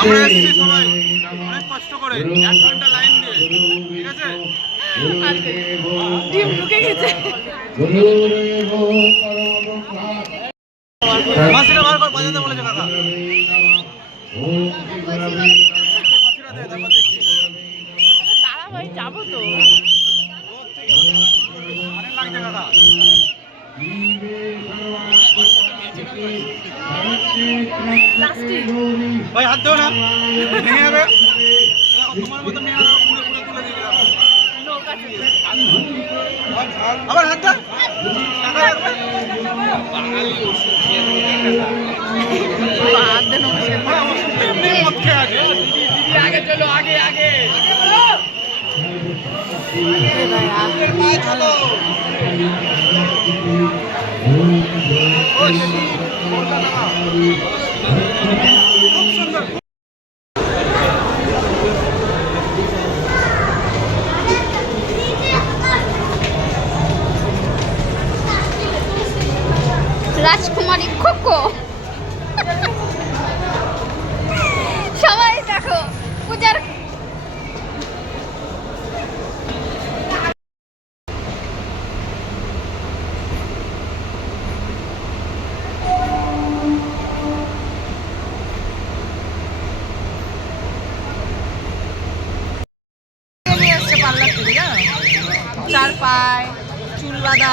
আমরা এসেছি সবাই অনেক কষ্ট করে 1 ঘন্টা লাইন দিয়ে, ঠিক আছে? ডিম ঢুকে গেছে। মাসিরা বার করে বাজাতে বলেছে কাকা। দাঁড়া ভাই, যাবো তো। অনেক লাগছে কাকা। ভাই হাত দেও না, ভেঙে যাবে। তোমার মতো মেয়ে পুরো পুরো তুলে দিয়ে গেলাম। আবার হাত দাও। টাকা লাগবে। বাঙালি ওষুধ খেয়ে এমনি মদ খেয়ে আছে। দিদি দিদি আগে চলো, আগে আগে পায়ে চলো। খুব সুন্দর। রাজকুমারী খোকো সবাই দেখো পূজার নিয়ে এসছে পার্লার থেকে, জানো? 4 পায় চুল বাঁধা।